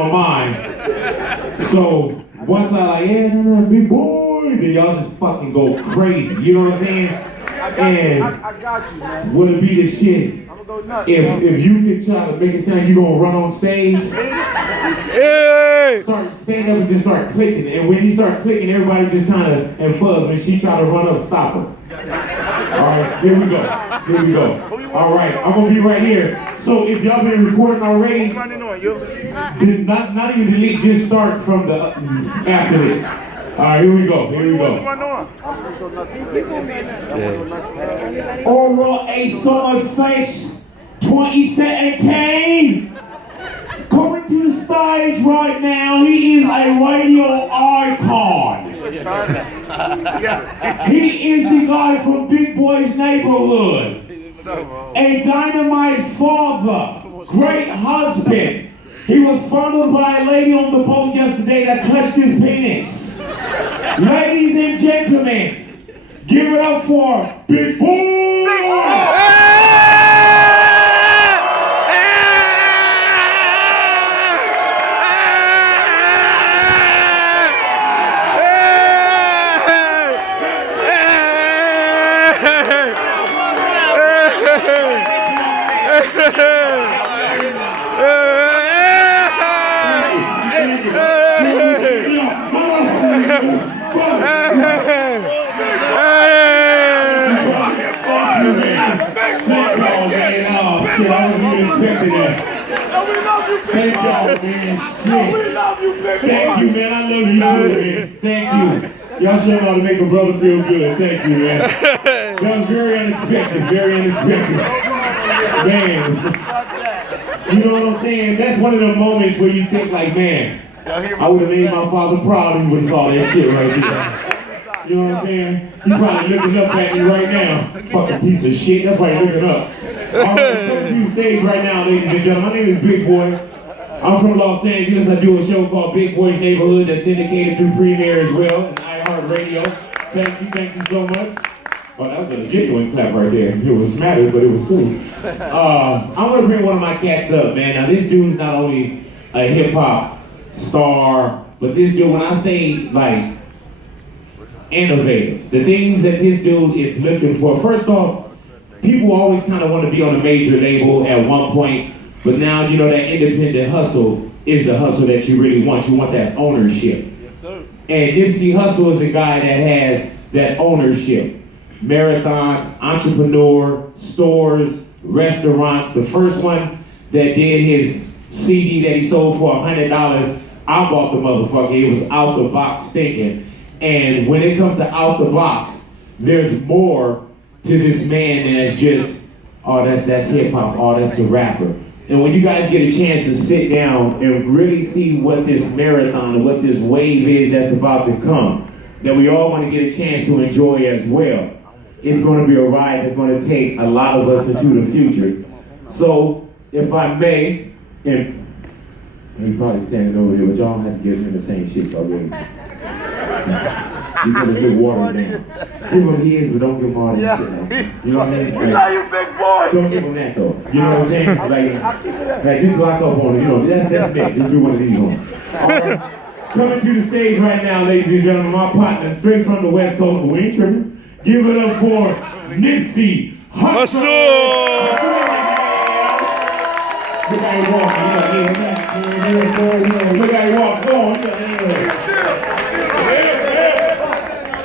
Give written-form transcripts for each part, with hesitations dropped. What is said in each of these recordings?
on mine. So once I like, yeah, no, big boy, then y'all just fucking go crazy. You know what I'm saying? I got you, man. Would it be the shit? I'm gonna go nuts. If you could try to make it sound you gonna run on stage, start stand up and just start clicking. And when you start clicking, everybody just kind of and fuzz. When she try to run up, stop her. All right, here we go. Here we go. All right, I'm gonna be right here. So if y'all been recording already, not even delete, just start from the after this. All right, here we go. Here we go. Oral Ace on Face 2017. Coming to the stage right now, he is a radio icon. He is the guy from Big Boy's Neighborhood. A dynamite father, great husband. He was fondled by a lady on the boat yesterday that touched his penis. Ladies and gentlemen, give it up for Big Boy! Thank y'all, man. Shit. Thank you, man. I love you too, man. Thank you. Y'all showing how to make a brother feel good. Thank you, man. That was very unexpected. Very unexpected. Man. You know what I'm saying? That's one of the moments where you think like, man, I would have made my father proud if he would have saw that shit right there. You know what I'm saying? He probably looking up at me right now. Fucking piece of shit. That's why he's looking up. All right, come to the stage right now, ladies and gentlemen. My name is Big Boy. I'm from Los Angeles. I do a show called Big Boy's Neighborhood that's syndicated through Premiere as well and iHeartRadio. Thank you so much. Oh, that was a genuine clap right there. It was smattered, but it was cool. I'm gonna bring one of my cats up, man. Now this dude's not only a hip hop star, but this dude, when I say like innovative, the things that this dude is looking for. First off, people always kind of want to be on a major label at one point, but now you know that independent hustle is the hustle that you really want. You want that ownership. Yes, sir. And Nipsey Hussle is a guy that has that ownership. Marathon, entrepreneur, stores, restaurants. The first one that did his CD that he sold for $100, I bought the motherfucker. It was out the box stinking. And when it comes to out the box, there's more to this man than it's just, oh, that's hip hop, oh, that's a rapper. And when you guys get a chance to sit down and really see what this marathon and what this wave is that's about to come, that we all want to get a chance to enjoy as well. It's going to be a ride that's going to take a lot of us into the future. So, if I may, and he's probably standing over here, but y'all have to give him the same shit already. You put a big water down. Give him his, but don't give him all that shit. You know what I mean? We love you, big boy. Don't give him that though. You know what I'm saying? Like just lock up on him. You know, that's it. Just do one of these on him. All right. Coming to the stage right now, ladies and gentlemen, my partner, straight from the West Coast, but we ain't tripping. Give it up for Nipsey Hussle. Look how he walking. Look how he walk. Go on.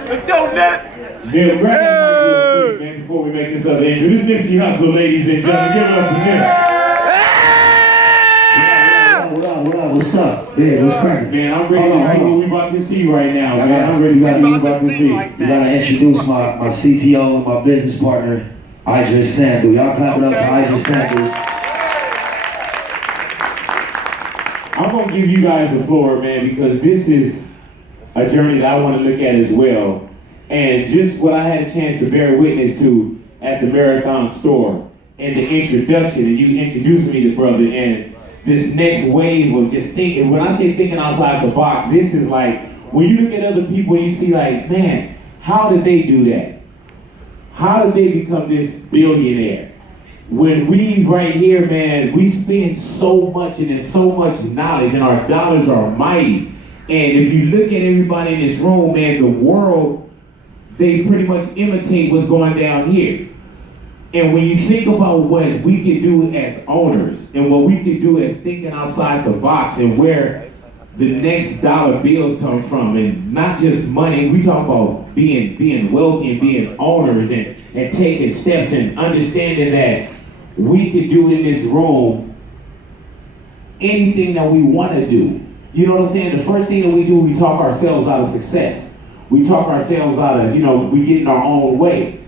Let's go, Nip. Yeah, right now, man, before we make this other intro. This is Nipsey Hussle, ladies and gentlemen. Give it up for Nip. What's up? Yeah, what's cracking? Man, I'm ready to see what we about to see right now, man. I'm ready to see what we about to see. You gotta introduce my CTO and my business partner, Idris Sandu. Y'all clap it up for Idris Sandu. I'm gonna give you guys the floor, man, because this is a journey that I want to look at as well. And just what I had a chance to bear witness to at the Marathon store and the introduction, and you introduced me to brother, and this next wave of just thinking. When I say thinking outside the box, this is like, when you look at other people, you see like, man, how did they do that? How did they become this billionaire? when we right here, man, we spend so much and there's so much knowledge and our dollars are mighty. And if you look at everybody in this room, man, the world, they pretty much imitate what's going down here. And when you think about what we can do as owners and what we can do as thinking outside the box and where the next dollar bills come from, and not just money, we talk about being wealthy and being owners and taking steps and understanding that we could do in this room anything that we want to do. You know what I'm saying? The first thing that we do, we talk ourselves out of success. We talk ourselves out of, we get in our own way.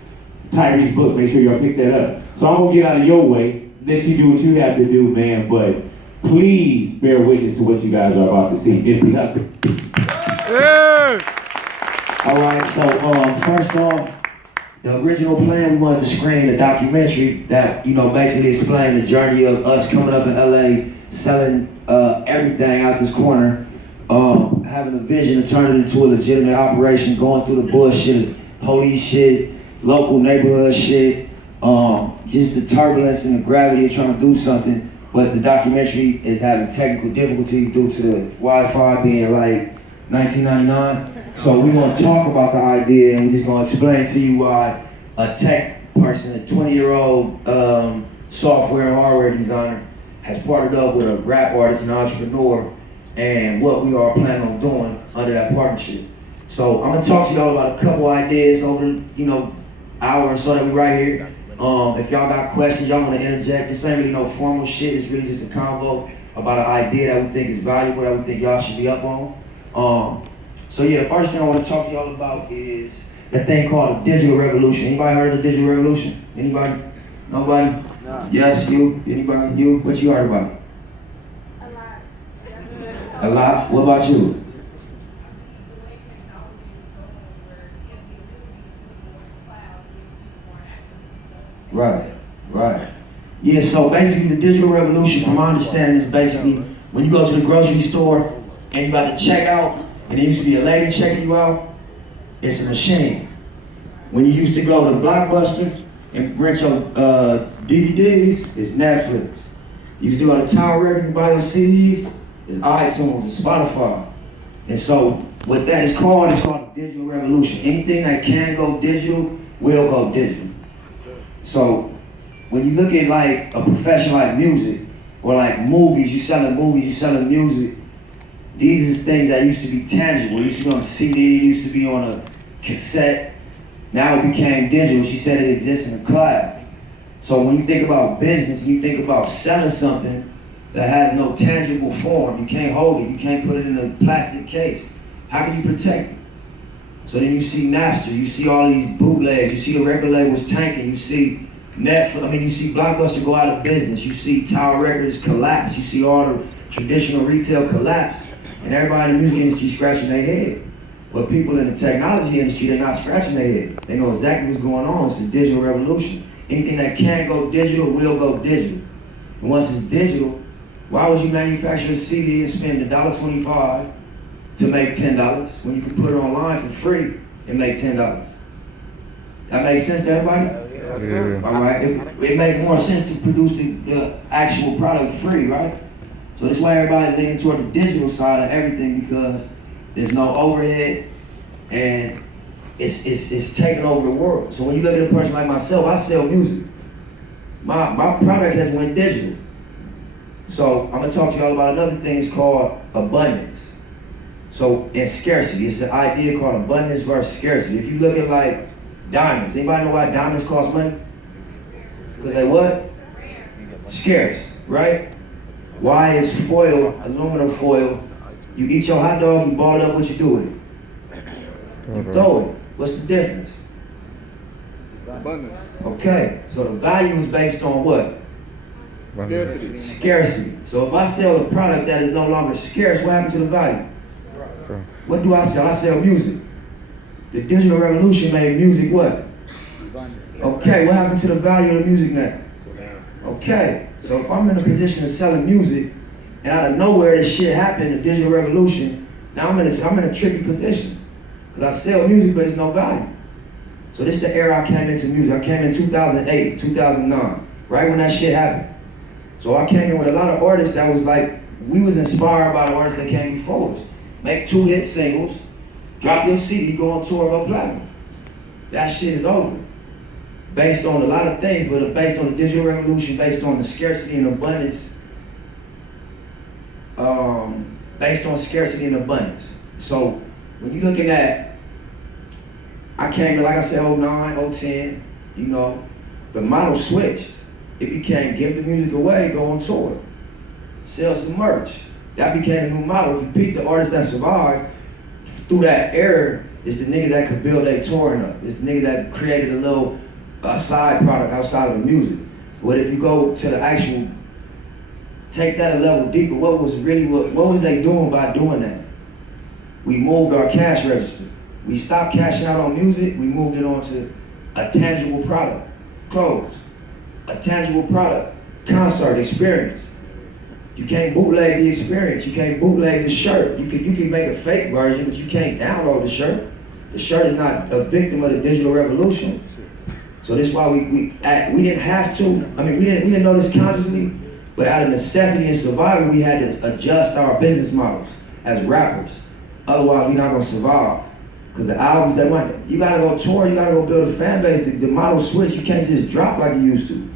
Tyree's book, make sure y'all pick that up. So I'm gonna get out of your way, let you do what you have to do, man, but please bear witness to what you guys are about to see. Nipsey Hussle. All right, so first off, the original plan, we wanted to screen a documentary that, basically explained the journey of us coming up in LA, selling everything out this corner, having a vision to turn it into a legitimate operation, going through the bullshit, police shit, local neighborhood shit, just the turbulence and the gravity of trying to do something. But the documentary is having technical difficulties due to the Wi-Fi being like 1999. So we want to talk about the idea and we're just going to explain to you why a tech person, a 20-year-old software and hardware designer has partnered up with a rap artist and entrepreneur and what we are planning on doing under that partnership. So I'm going to talk to y'all about a couple ideas over, hour or so that we right here. If y'all got questions, y'all want to interject. This ain't really no formal shit. It's really just a convo about an idea that we think is valuable, that we think y'all should be up on. So yeah, the first thing I want to talk to y'all about is that thing called the digital revolution. Anybody heard of the digital revolution? Anybody? Nobody? No. Yes, you? Anybody? You? What you heard about? A lot. A lot? What about you? Right. Yeah, so basically the digital revolution, from my understanding, is basically when you go to the grocery store and you about to check out, and there used to be a lady checking you out, it's a machine. When you used to go to Blockbuster and rent your DVDs, it's Netflix. You used to go to Tower Records and buy your CDs, it's iTunes, it's Spotify. And so what that is called the digital revolution. Anything that can go digital will go digital. So when you look at like a profession like music or like movies, you selling music, these are things that used to be tangible. It used to be on a CD, it used to be on a cassette. Now it became digital. She said it exists in the cloud. So when you think about business and you think about selling something that has no tangible form, you can't hold it, you can't put it in a plastic case. How can you protect it? So then you see Napster, you see all these bootlegs, you see the record labels tanking, you see Netflix, you see Blockbuster go out of business, you see Tower Records collapse, you see all the traditional retail collapse, and everybody in the music industry scratching their head. But people in the technology industry, they're not scratching their head. They know exactly what's going on. It's a digital revolution. Anything that can go digital will go digital. And once it's digital, why would you manufacture a CD and spend $1.25 to make $10 when you can put it online for free and make $10? That makes sense to everybody? Yes, sir. All right. It makes more sense to produce the actual product free, right? So that's why everybody's leaning toward the digital side of everything, because there's no overhead and it's taking over the world. So when you look at a person like myself, I sell music. My product has went digital. So I'm gonna talk to y'all about another thing. It's called abundance. So in scarcity, it's an idea called abundance versus scarcity. If you look at like diamonds, anybody know why diamonds cost money? Because they what? Scarce, right? Why is foil, aluminum foil, you eat your hot dog, you ball it up, what you do with it? You throw it. What's the difference? Abundance. Okay, so the value is based on what? Scarcity. Scarcity. So if I sell a product that is no longer scarce, what happens to the value? What do I sell? I sell music. The digital revolution made music what? Okay, what happened to the value of the music now? Okay, so if I'm in a position of selling music, and out of nowhere this shit happened, the digital revolution, now I'm in a tricky position. Because I sell music, but there's no value. So this is the era I came into music. I came in 2008, 2009. right when that shit happened. So I came in with a lot of artists that was like, we was inspired by the artists that came before us. Make 2 hit singles, drop your CD, go on tour, go platinum. That shit is over. Based on a lot of things, but based on the digital revolution, based on the scarcity and abundance, based on scarcity and abundance. So when you're looking at, I came in, like I said, 09, 010, you know, the model switched. It became give the music away, go on tour, sell some merch. That became a new model. If you pick the artists that survived through that era, it's the niggas that could build their touring up. It's the niggas that created a little side product outside of the music. But if you go to the actual, take that a level deeper, what was they doing by doing that? We moved our cash register. We stopped cashing out on music, we moved it on to a tangible product, clothes, a tangible product, concert experience. You can't bootleg the experience. You can't bootleg the shirt. You can make a fake version, but you can't download the shirt. The shirt is not a victim of the digital revolution. So that's why we didn't have to. I mean, we didn't know this consciously, but out of necessity and survival, we had to adjust our business models as rappers. Otherwise, we're not gonna survive. Because the albums that went, you gotta go tour, you gotta go build a fan base. The model switch. You can't just drop like you used to.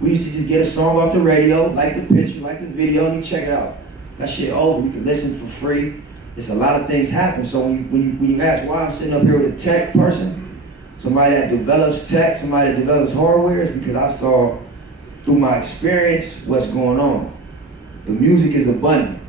We used to just get a song off the radio, like the picture, like the video, and you check it out. That shit over. You can listen for free. It's a lot of things happen. So when you ask why I'm sitting up here with a tech person, somebody that develops tech, somebody that develops hardware, is because I saw through my experience what's going on. The music is abundant.